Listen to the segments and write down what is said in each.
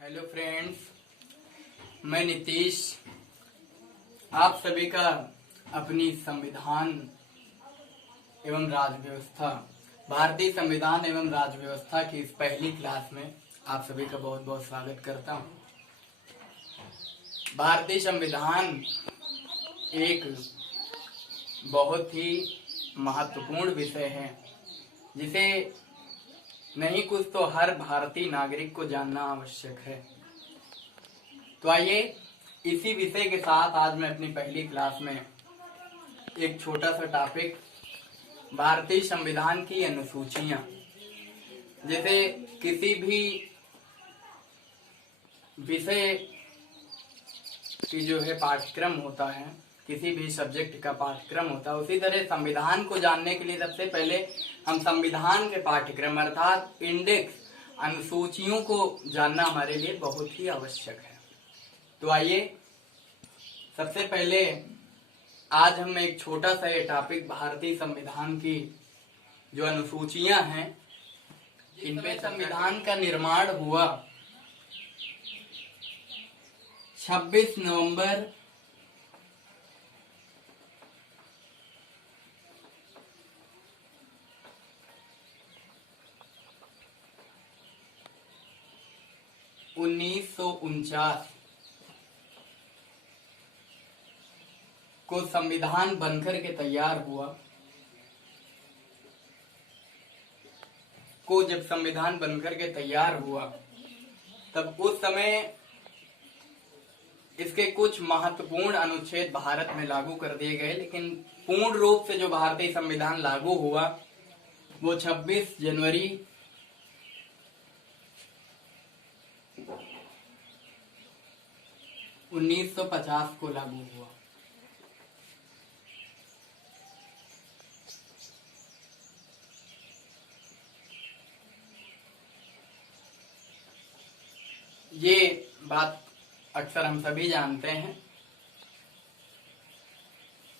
Hello friends, मैं नीतीश आप सभी का अपनी संविधान एवं राज्य व्यवस्था भारतीय संविधान एवं राज्य व्यवस्था की इस पहली क्लास में आप सभी का बहुत बहुत स्वागत करता हूं। भारतीय संविधान एक बहुत ही महत्वपूर्ण विषय है जिसे नहीं कुछ तो हर भारतीय नागरिक को जानना आवश्यक है। तो आइए इसी विषय के साथ आज मैं अपनी पहली क्लास में एक छोटा सा टॉपिक भारतीय संविधान की अनुसूचियां, जैसे किसी भी विषय की जो है पाठ्यक्रम होता है, किसी भी सब्जेक्ट का पाठ्यक्रम होता है, उसी तरह संविधान को जानने के लिए सबसे पहले हम संविधान के पाठ्यक्रम अर्थात इंडेक्स अनुसूचियों को जानना हमारे लिए बहुत ही आवश्यक है। तो आइए सबसे पहले आज हम एक छोटा सा ये टॉपिक भारतीय संविधान की जो अनुसूचियां हैं इनपे संविधान का निर्माण हुआ 26 नवंबर 1949 को संविधान बनकर के तैयार हुआ। जब संविधान बनकर के तैयार हुआ तब उस समय इसके कुछ महत्वपूर्ण अनुच्छेद भारत में लागू कर दिए गए, लेकिन पूर्ण रूप से जो भारतीय संविधान लागू हुआ वो 26 जनवरी 1950 को लागू हुआ। ये बात अक्सर हम सभी जानते हैं।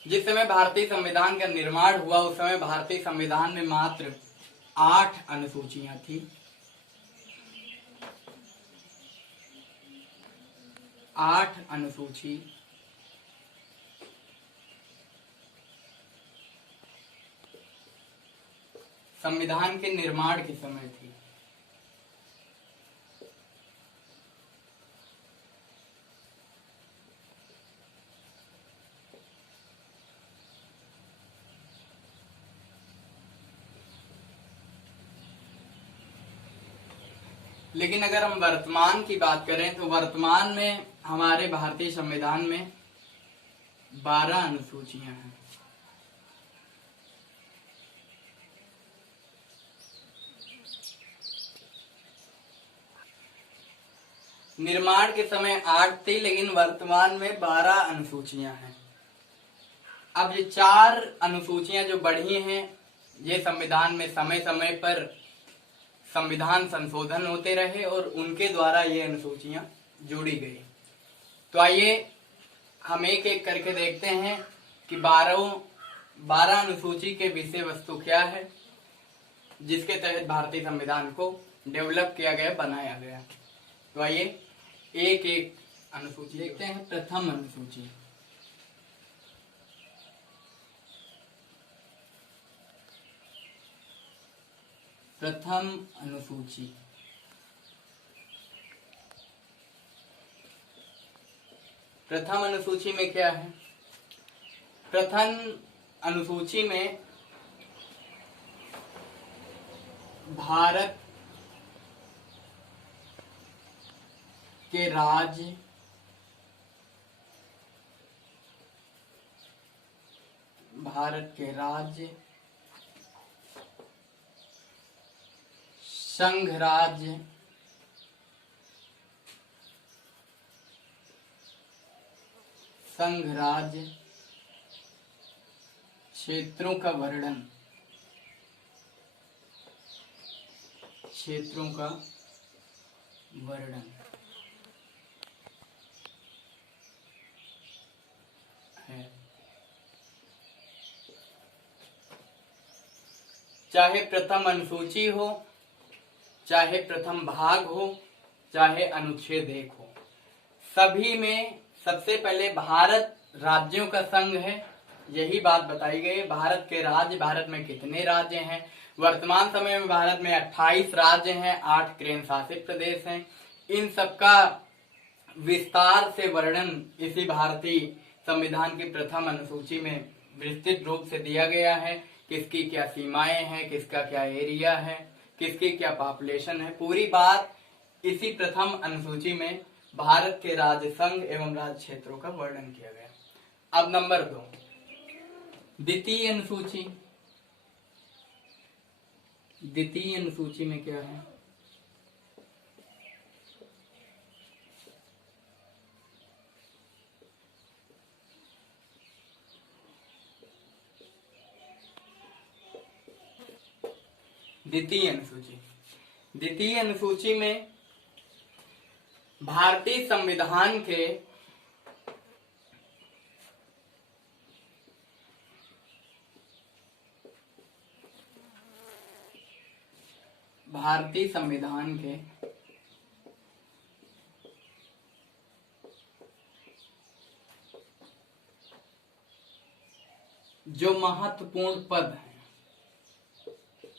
जिस समय भारतीय संविधान का निर्माण हुआ उस समय भारतीय संविधान में मात्र 8 अनुसूचियां थी। 8 अनुसूची संविधान के निर्माण के समय थी। लेकिन अगर हम वर्तमान की बात करें तो वर्तमान में हमारे भारतीय संविधान में 12 अनुसूचियां हैं। निर्माण के समय 8 थी, लेकिन वर्तमान में 12 अनुसूचियां हैं। अब ये 4 अनुसूचियां जो बढ़ी हैं, ये संविधान में समय समय पर संविधान संशोधन होते रहे और उनके द्वारा ये अनुसूचियां जोड़ी गई। तो आइए हम एक एक करके देखते हैं कि 12 अनुसूची के विषय वस्तु क्या है जिसके तहत भारतीय संविधान को डेवलप किया गया, बनाया गया। तो आइए एक एक अनुसूची देखते हैं। प्रथम अनुसूची, प्रथम अनुसूची प्रथम अनुसूची में क्या है? प्रथम अनुसूची में भारत के राज्य संघ राज्य क्षेत्रों का वर्णन है। चाहे प्रथम अनुसूची हो, चाहे प्रथम भाग हो, चाहे अनुच्छेद 1 हो, सभी में सबसे पहले भारत राज्यों का संघ है, यही बात बताई गई। भारत के राज्य, भारत में कितने राज्य हैं? वर्तमान समय में भारत में 28 राज्य हैं, 8 केंद्र शासित प्रदेश हैं। इन सबका विस्तार से वर्णन इसी भारतीय संविधान की प्रथम अनुसूची में विस्तृत रूप से दिया गया है। किसकी क्या सीमाएं हैं, किसका क्या एरिया है, किसकी क्या पॉपुलेशन है, पूरी बात इसी प्रथम अनुसूची में भारत के राज्य संघ एवं राज्य क्षेत्रों का वर्णन किया गया। अब नंबर 2, द्वितीय अनुसूची। द्वितीय अनुसूची में क्या है? द्वितीय अनुसूची, द्वितीय अनुसूची में भारतीय संविधान के जो महत्वपूर्ण पद हैं,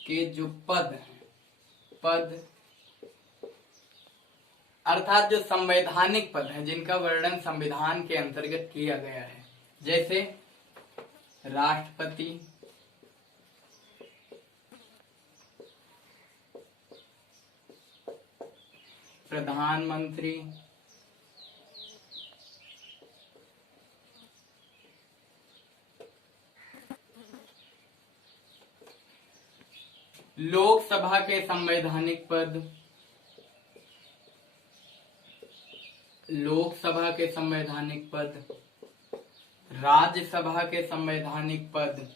के जो पद हैं, पद अर्थात जो संवैधानिक पद हैं, जिनका वर्णन संविधान के अंतर्गत किया गया है, जैसे राष्ट्रपति, प्रधानमंत्री, लोकसभा के संवैधानिक पद, लोकसभा के संवैधानिक पद, राज्यसभा के संवैधानिक पद,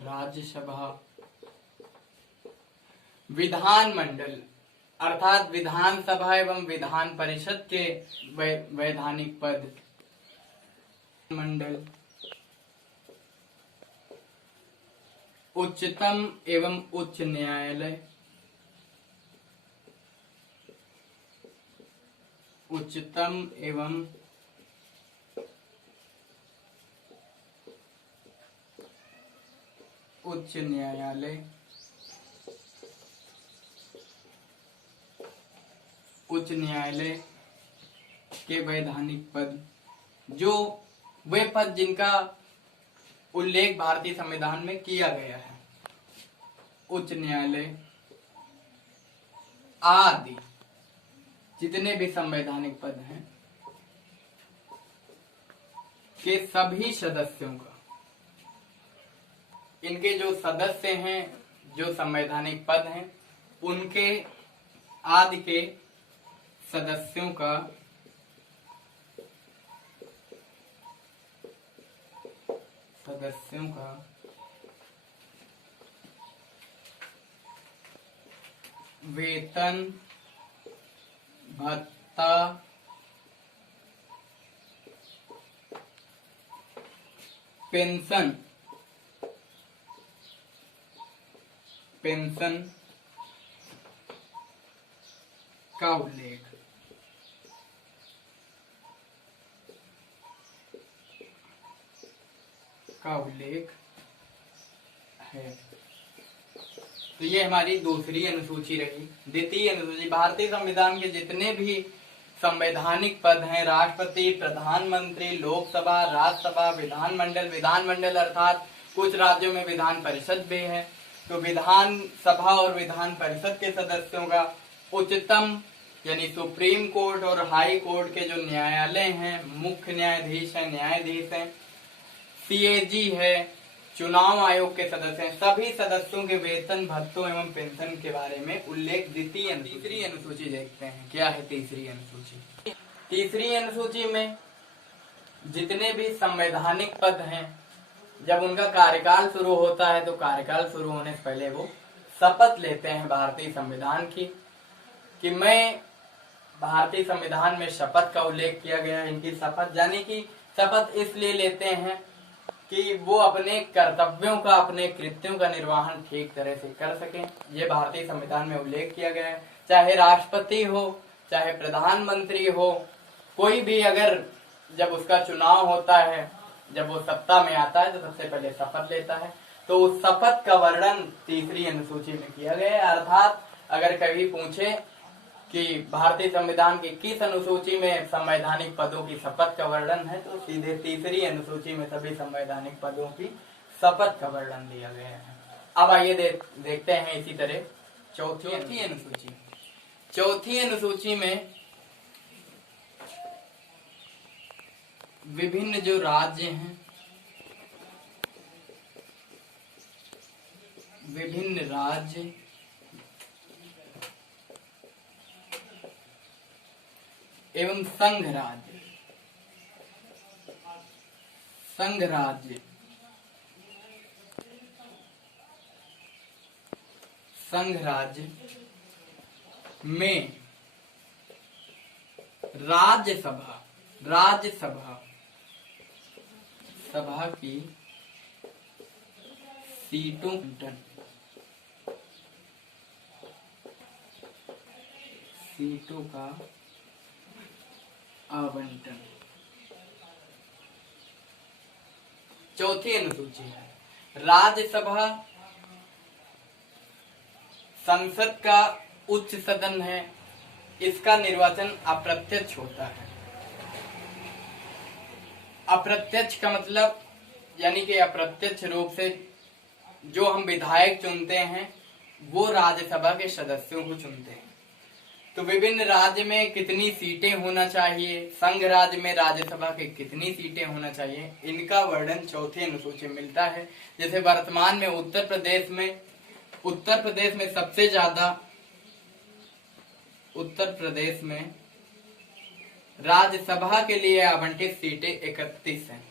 राज्यसभा, विधानमंडल अर्थात विधानसभा एवं विधान परिषद के वैधानिक पद, मंडल, उच्चतम एवं उच्च न्यायालय, उच्चतम एवं उच्च न्यायालय, उच्च न्यायालय के वैधानिक पद, जो वे पद जिनका उल्लेख भारतीय संविधान में किया गया है, उच्च न्यायालय आदि जितने भी संवैधानिक पद हैं के सभी सदस्यों का, इनके जो सदस्य हैं, जो संवैधानिक पद हैं, उनके आदि के सदस्यों का वेतन, भत्ता, पेंशन का उल्लेख है। तो ये हमारी दूसरी अनुसूची रही। द्वितीय अनुसूची, भारतीय संविधान के जितने भी संवैधानिक पद हैं, राष्ट्रपति, प्रधानमंत्री, लोकसभा, राज्यसभा, विधानमंडल, विधानमंडल अर्थात कुछ राज्यों में विधान परिषद भी है, तो विधान सभा और विधान परिषद के सदस्यों का उच्चतम यानी सुप्रीम कोर्ट और हाई कोर्ट के जो न्यायालय हैं, मुख्य न्यायाधीश हैं, न्यायाधीश हैं, सीएजी है, चुनाव आयोग के सदस्य हैं, सभी सदस्यों के वेतन, भत्तों एवं पेंशन के बारे में उल्लेख तीसरी अनुसूची देखते हैं। क्या है तीसरी अनुसूची? तीसरी अनुसूची में जितने भी संवैधानिक पद हैं, जब उनका कार्यकाल शुरू होता है तो कार्यकाल शुरू होने से पहले वो शपथ लेते हैं भारतीय संविधान की, कि मैं भारतीय संविधान में शपथ का उल्लेख किया गया है, इनकी शपथ, यानी कि शपथ इसलिए लेते हैं कि वो अपने कर्तव्यों का, अपने कृत्यों का निर्वहन ठीक तरह से कर सकें। ये भारतीय संविधान में उल्लेख किया गया है। चाहे राष्ट्रपति हो, चाहे प्रधानमंत्री हो, कोई भी अगर जब उसका चुनाव होता है, जब वो सत्ता में आता है तो सबसे पहले शपथ लेता है। तो उस शपथ का वर्णन तीसरी अनुसूची में किया गया है। अर्थात अगर कभी पूछे कि भारतीय संविधान की किस अनुसूची में संवैधानिक पदों की शपथ का वर्णन है, तो सीधे तीसरी अनुसूची में सभी संवैधानिक पदों की शपथ का वर्णन दिया गया है। अब आइए देखते हैं इसी तरह चौथी अनुसूची। चौथी अनुसूची में विभिन्न जो राज्य हैं, विभिन्न राज्य एवं संघ राज्य, संघ राज्य, संघ राज्य में राज्यसभा, राज्यसभा सभा की सीटों का आवंटन। चौथी अनुसूची है राज्यसभा संसद का उच्च सदन है। इसका निर्वाचन अप्रत्यक्ष होता है। अप्रत्यक्ष का मतलब यानी कि अप्रत्यक्ष रूप से जो हम विधायक चुनते हैं वो राज्यसभा के सदस्यों को चुनते हैं। तो विभिन्न राज्य में कितनी सीटें होना चाहिए, संघ राज्य में राज्यसभा के कितनी सीटें होना चाहिए, इनका वर्णन चौथी अनुसूची में मिलता है। जैसे वर्तमान में उत्तर प्रदेश में सबसे ज्यादा, उत्तर प्रदेश में राज्यसभा के लिए आवंटित सीटें 31 हैं।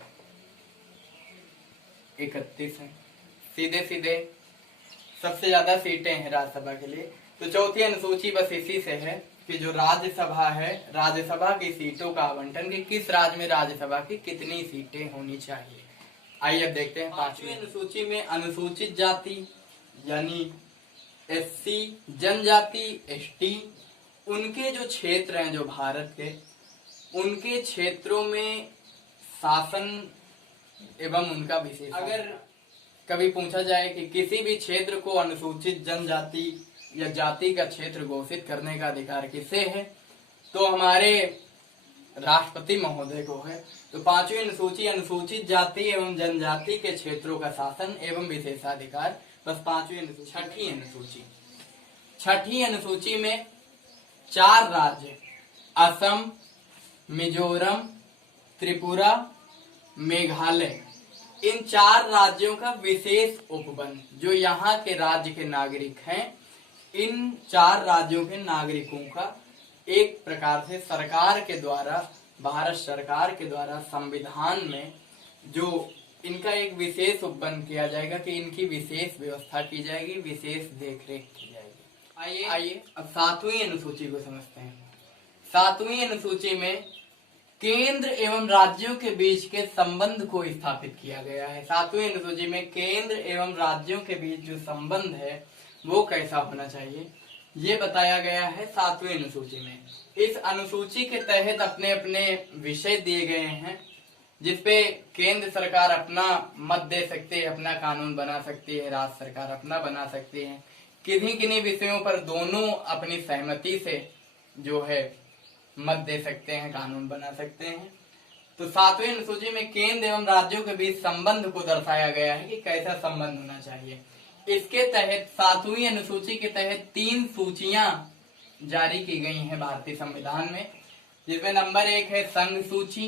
31 हैं, सीधे सीधे सबसे ज्यादा सीटें हैं राज्यसभा के लिए। तो चौथी अनुसूची बस इसी से है कि जो राज्यसभा है, राज्यसभा की सीटों का आवंटन कि किस राज्य में राज्यसभा की कितनी सीटें होनी चाहिए। आइए अब देखते हैं पांचवी अनुसूची में अनुसूचित जाति यानी एससी, जनजाति एसटी, उनके जो क्षेत्र हैं, जो भारत के, उनके क्षेत्रों में शासन एवं उनका विशेष। अगर कभी पूछा जाए कि किसी भी क्षेत्र को अनुसूचित जनजाति या जाति का क्षेत्र घोषित करने का अधिकार किसे है, तो हमारे राष्ट्रपति महोदय को है। तो पांचवी अनुसूची अनुसूचित जाति एवं जनजाति के क्षेत्रों का शासन एवं विशेषाधिकार, बस पांचवी अनुसूची। छठी अनुसूची में 4 राज्य असम, मिजोरम, त्रिपुरा, मेघालय, इन 4 राज्यों का विशेष उपबंध, जो यहाँ के राज्य के नागरिक हैं, इन 4 राज्यों के नागरिकों का एक प्रकार से सरकार के द्वारा, भारत सरकार के द्वारा संविधान में जो इनका एक विशेष उपबंध किया जाएगा कि इनकी विशेष व्यवस्था की जाएगी, विशेष देखरेख की जाएगी। आइए अब 7वीं अनुसूची को समझते हैं। 7वीं अनुसूची में केंद्र एवं राज्यों के बीच के संबंध को स्थापित किया गया है। 7वीं अनुसूची में केंद्र एवं राज्यों के बीच जो संबंध है वो कैसा होना चाहिए, ये बताया गया है 7वीं अनुसूची में। इस अनुसूची के तहत अपने अपने विषय दिए गए हैं, जिसपे केंद्र सरकार अपना मत दे सकती है, अपना कानून बना सकती है, राज्य सरकार अपना बना सकती है। किन्हीं किन्हीं विषयों पर दोनों अपनी सहमति से जो है मत दे सकते हैं, कानून बना सकते हैं। तो 7वीं अनुसूची में केंद्र एवं राज्यों के बीच संबंध को दर्शाया गया है कि कैसा संबंध होना चाहिए। इसके तहत 7वीं अनुसूची के तहत 3 सूचियां जारी की गई हैं भारतीय संविधान में, जिसमें नंबर 1 है संघ सूची,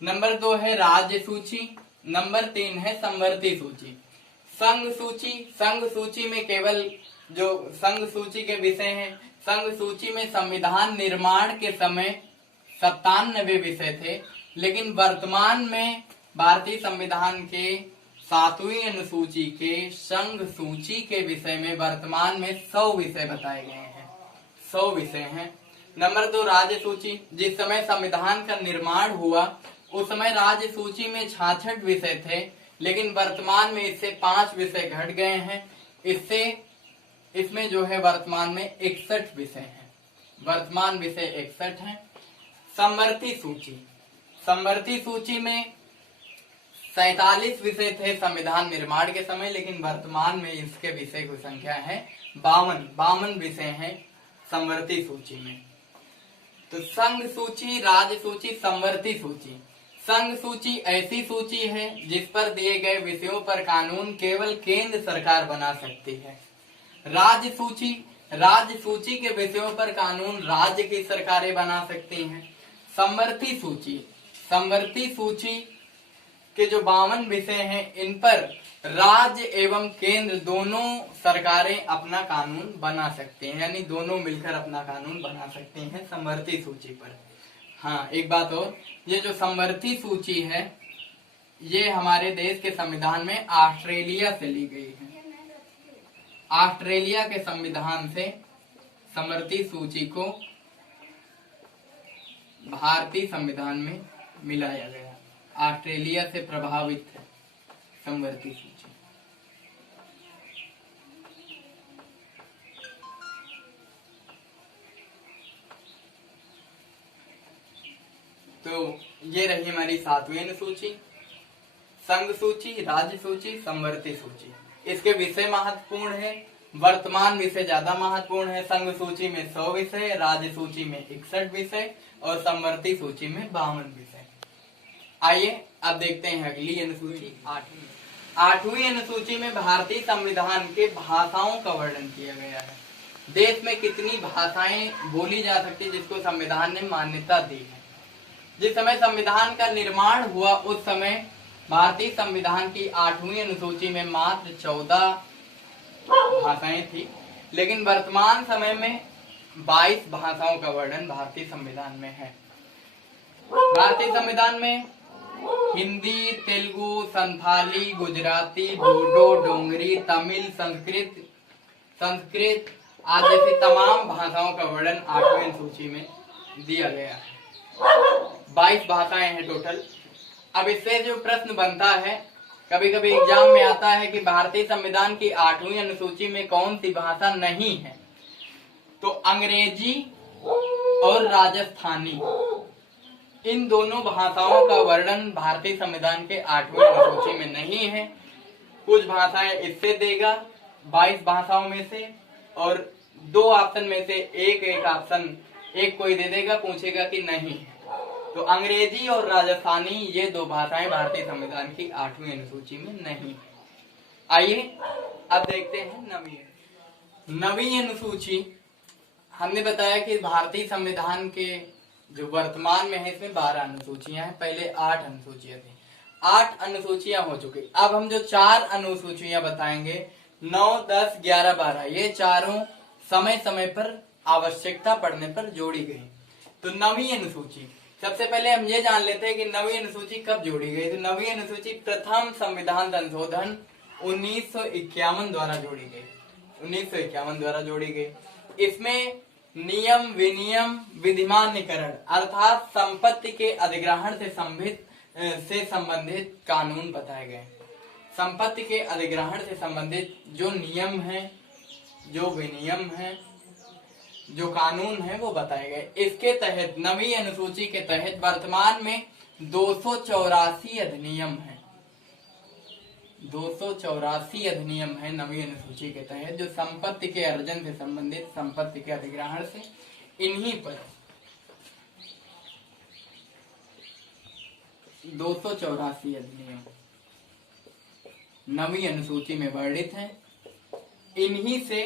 नंबर 2 है राज्य सूची, नंबर 3 है संवर्ती सूची। संघ सूची में केवल जो संघ सूची के विषय हैं, संघ सूची में संविधान निर्माण के समय 97 विषय थे, लेकिन वर्तमान में भारतीय संविधान के 7वीं अनुसूची के संघ सूची के विषय में वर्तमान में 100 विषय बताए गए हैं। 100 विषय हैं। नंबर 2 राज्य सूची, जिस समय संविधान का निर्माण हुआ उस समय राज्य सूची में 66 विषय थे, लेकिन वर्तमान में इससे 5 विषय घट गए हैं। इसमें जो है वर्तमान में 61 विषय हैं। वर्तमान विषय 61 हैं। समवर्ती सूची में 47 विषय थे संविधान निर्माण के समय, लेकिन वर्तमान में इसके विषय की संख्या है 52 विषय हैं समवर्ती सूची में। तो संघ सूची, राज्य सूची, समवर्ती सूची। संघ सूची ऐसी सूची है जिस पर दिए गए विषयों पर कानून केवल केंद्र सरकार बना सकती है। राज्य सूची के विषयों पर कानून राज्य की सरकारें बना सकती हैं। समवर्ती सूची के जो 52 विषय हैं, इन पर राज्य एवं केंद्र दोनों सरकारें अपना कानून बना सकते हैं, यानी दोनों मिलकर अपना कानून बना सकते हैं समवर्ती सूची पर। हाँ, एक बात और, ये जो समवर्ती सूची है ये हमारे देश के संविधान में ऑस्ट्रेलिया से ली गई है। ऑस्ट्रेलिया के संविधान से समवर्ती सूची को भारतीय संविधान में मिलाया गया। ऑस्ट्रेलिया से प्रभावित है समवर्ती सूची। तो ये रही हमारी 7वीं अनुसूची, संघ सूची, राज्य सूची, समवर्ती सूची। इसके विषय महत्वपूर्ण है। वर्तमान विषय ज्यादा महत्वपूर्ण है। संघ सूची में 100 विषय, राज्य सूची में 61 विषय और समवर्ती सूची में 52 विषय। आइए अब देखते हैं अगली अनुसूची, 8वीं अनुसूची में भारतीय संविधान के भाषाओं का वर्णन किया गया है। देश में कितनी भाषाएं बोली जा सकती जिसको संविधान ने मान्यता दी है। जिस समय संविधान का निर्माण हुआ उस समय भारतीय संविधान की 8वीं अनुसूची में मात्र 14 भाषाएं थी, लेकिन वर्तमान समय में 22 भाषाओं का वर्णन भारतीय संविधान में है। भारतीय संविधान में हिंदी, तेलुगु, संथाली, गुजराती, बोडो, डोंगरी, तमिल, संस्कृत आदि जैसी तमाम भाषाओं का वर्णन 8वीं अनुसूची में दिया गया है। 22 भाषाएं हैं टोटल। अब इससे जो प्रश्न बनता है, कभी कभी एग्जाम में आता है कि भारतीय संविधान की 8वीं अनुसूची में कौन सी भाषा नहीं है, तो अंग्रेजी और राजस्थानी, इन दोनों भाषाओं का वर्णन भारतीय संविधान के 8वीं अनुसूची में नहीं है। कुछ भाषाएं इससे देगा 22 भाषाओं में से, और 2 ऑप्शन में से एक ऑप्शन एक कोई दे देगा, पूछेगा कि नहीं है। तो अंग्रेजी और राजस्थानी ये 2 भाषाएं भारतीय संविधान की 8वीं अनुसूची में नहीं है। आइए अब देखते हैं 9वीं अनुसूची। हमने बताया कि भारतीय संविधान के जो वर्तमान में है इसमें 12 अनुसूचियां हैं। पहले 8 अनुसूचियां थी। 8 अनुसूचियां हो चुकी। अब हम जो 4 अनुसूचियां बताएंगे, 9, 10, 11, 12, ये चारों समय समय पर आवश्यकता पड़ने पर जोड़ी गई। तो 9वीं अनुसूची, सबसे पहले हम ये जान लेते हैं कि 9वीं अनुसूची कब जोड़ी गई। तो 9वीं अनुसूची प्रथम संविधान संशोधन 1951 द्वारा जोड़ी गई। 1951 द्वारा जोड़ी गई। इसमें नियम, विनियम, विधिमान्यकरण अर्थात संपत्ति के अधिग्रहण से संबंधित कानून बताए गए। संपत्ति के अधिग्रहण से संबंधित जो नियम है, जो विनियम है, जो कानून है वो बताए गए। इसके तहत 9वीं अनुसूची के तहत वर्तमान में 284 अधिनियम है। 284 अधिनियम है 9वीं अनुसूची के तहत, जो संपत्ति के अर्जन से संबंधित, संपत्ति के अधिग्रहण से, इन्हीं पर 284 अधिनियम 9वीं अनुसूची में वर्णित है। इन्हीं से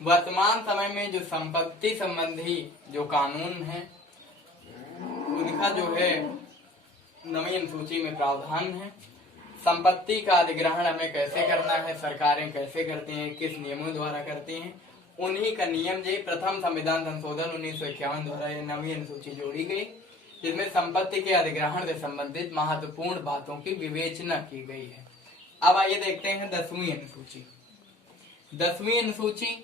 वर्तमान समय में जो संपत्ति संबंधी जो कानून है उनका जो है 9वीं अनुसूची में प्रावधान है। संपत्ति का अधिग्रहण हमें कैसे करना है, सरकारें कैसे करती हैं, किस नियमों द्वारा करती हैं, उन्हीं का नियम जो प्रथम संविधान संशोधन 1951 द्वारा 9वीं अनुसूची जोड़ी गई, जिसमें संपत्ति के अधिग्रहण से संबंधित महत्वपूर्ण बातों की विवेचना की गई है। अब आइए देखते हैं 10वीं अनुसूची। 10वीं अनुसूची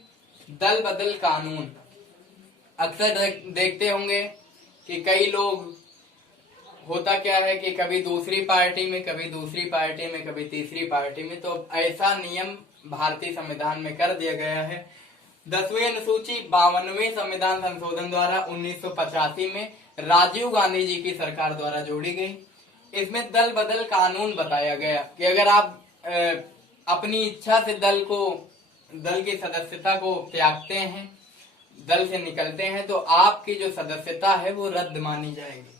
दल बदल कानून। अक्सर देखते होंगे कि कई लोग होता क्या है कि कभी दूसरी पार्टी में, कभी दूसरी पार्टी में, कभी तीसरी पार्टी में, तो ऐसा नियम भारतीय संविधान में कर दिया गया है। 10वीं अनुसूची 52वें संविधान संशोधन द्वारा 1985 में राजीव गांधी जी की सरकार द्वारा जोड़ी गई। इसमें दल बदल कानून बताया गया कि अगर आप अपनी इच्छा से दल की सदस्यता को त्यागते हैं, दल से निकलते हैं, तो आपकी जो सदस्यता है वो रद्द मानी जाएगी।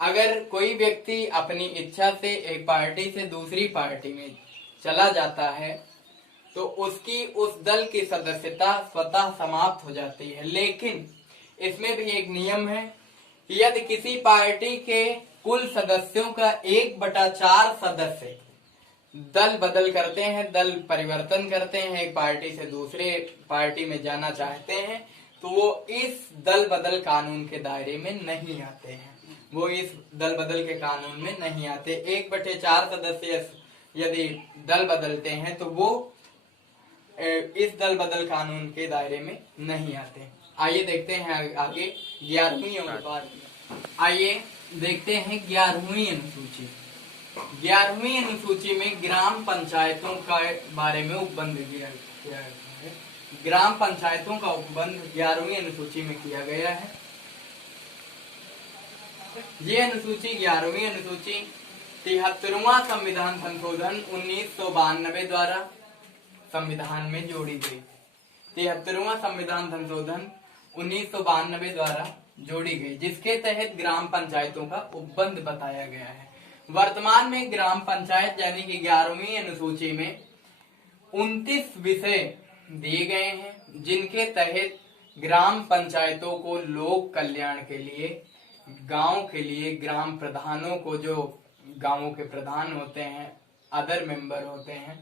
अगर कोई व्यक्ति अपनी इच्छा से एक पार्टी से दूसरी पार्टी में चला जाता है तो उसकी उस दल की सदस्यता स्वतः समाप्त हो जाती है। लेकिन इसमें भी एक नियम है कि यदि किसी पार्टी के कुल सदस्यों का 1/4 सदस्य दल बदल करते हैं, दल परिवर्तन करते हैं, एक पार्टी से दूसरे पार्टी में जाना चाहते हैं, तो वो इस दल बदल कानून के दायरे में नहीं आते हैं, वो इस दल बदल के कानून में नहीं आते। 1/4 सदस्य यदि दल बदलते हैं तो वो इस दल बदल कानून के दायरे में नहीं आते। आइए देखते हैं आगे 11वीं अनुसूची। आइए देखते हैं 11वीं अनुसूची। 11वीं अनुसूची में ग्राम पंचायतों का बारे में उपबंध किया गया है। ग्राम पंचायतों का उपबंध 11वीं अनुसूची में किया गया है। ये अनुसूची 11वीं अनुसूची 73वां संविधान संशोधन 1992 द्वारा संविधान में जोड़ी गई। 73वां संविधान संशोधन 1992 द्वारा जोड़ी गई, जिसके तहत ग्राम पंचायतों का उपबंध बताया गया है। वर्तमान में ग्राम पंचायत यानी कि 11वीं अनुसूची में 29 विषय दिए गए हैं, जिनके तहत ग्राम पंचायतों को लोक कल्याण के लिए, गांव के लिए ग्राम प्रधानों को, जो गांवों के प्रधान होते हैं, अदर मेंबर होते हैं,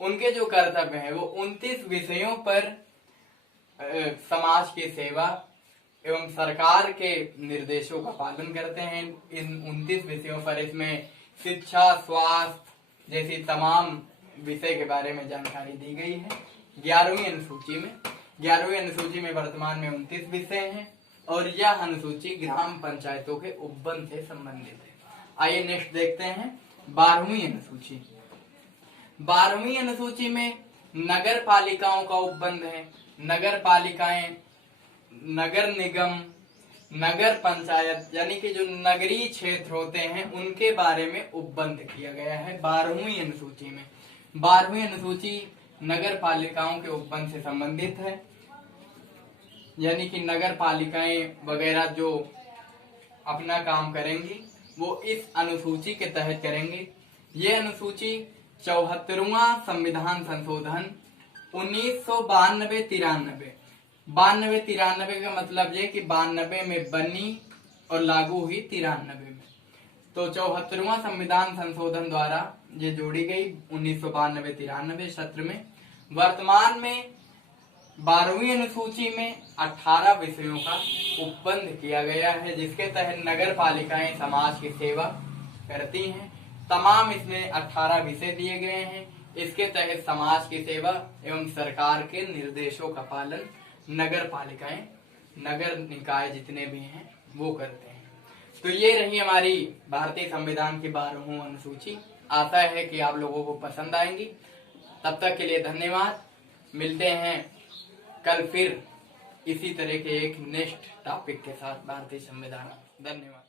उनके जो कर्तव्य है वो 29 विषयों पर समाज की सेवा एवं सरकार के निर्देशों का पालन करते हैं। इन 29 विषयों पर इसमें शिक्षा, स्वास्थ्य जैसी तमाम विषय के बारे में जानकारी दी गई है 11वीं अनुसूची में। 11वीं अनुसूची में वर्तमान में 29 विषय हैं और यह अनुसूची ग्राम पंचायतों के उपबंध से संबंधित है। आइए नेक्स्ट देखते हैं 12वीं अनुसूची। 12वीं अनुसूची में नगर पालिकाओं का उपबंध है। नगर पालिकाएं, नगर निगम, नगर पंचायत यानी कि जो नगरीय क्षेत्र होते हैं उनके बारे में उपबंध किया गया है 12वीं अनुसूची में। 12वीं अनुसूची नगर पालिकाओं के उपबंध से संबंधित है, यानी कि नगर पालिकाएं वगैरह जो अपना काम करेंगी वो इस अनुसूची के तहत करेंगे। ये अनुसूची 74वां संविधान संशोधन 1992-93 92-93 का मतलब ये कि 92 में बनी और लागू हुई 93 में, तो 74वां संविधान संशोधन द्वारा ये जोड़ी गई 1992-93 सत्र में। वर्तमान में 12वीं अनुसूची में 18 विषयों का उपबंध किया गया है, जिसके तहत नगर पालिकाएं समाज की सेवा करती हैं। तमाम इसमें 18 विषय दिए गए हैं। इसके तहत समाज की सेवा एवं सरकार के निर्देशों का पालन नगर पालिकाएं, नगर निकाय जितने भी हैं वो करते हैं। तो ये रही हमारी भारतीय संविधान की 12वीं अनुसूची। आशा है कि आप लोगों को पसंद आएंगी। तब तक के लिए धन्यवाद। मिलते हैं कल फिर इसी तरह के एक नेक्स्ट टॉपिक के साथ भारतीय संविधान। धन्यवाद।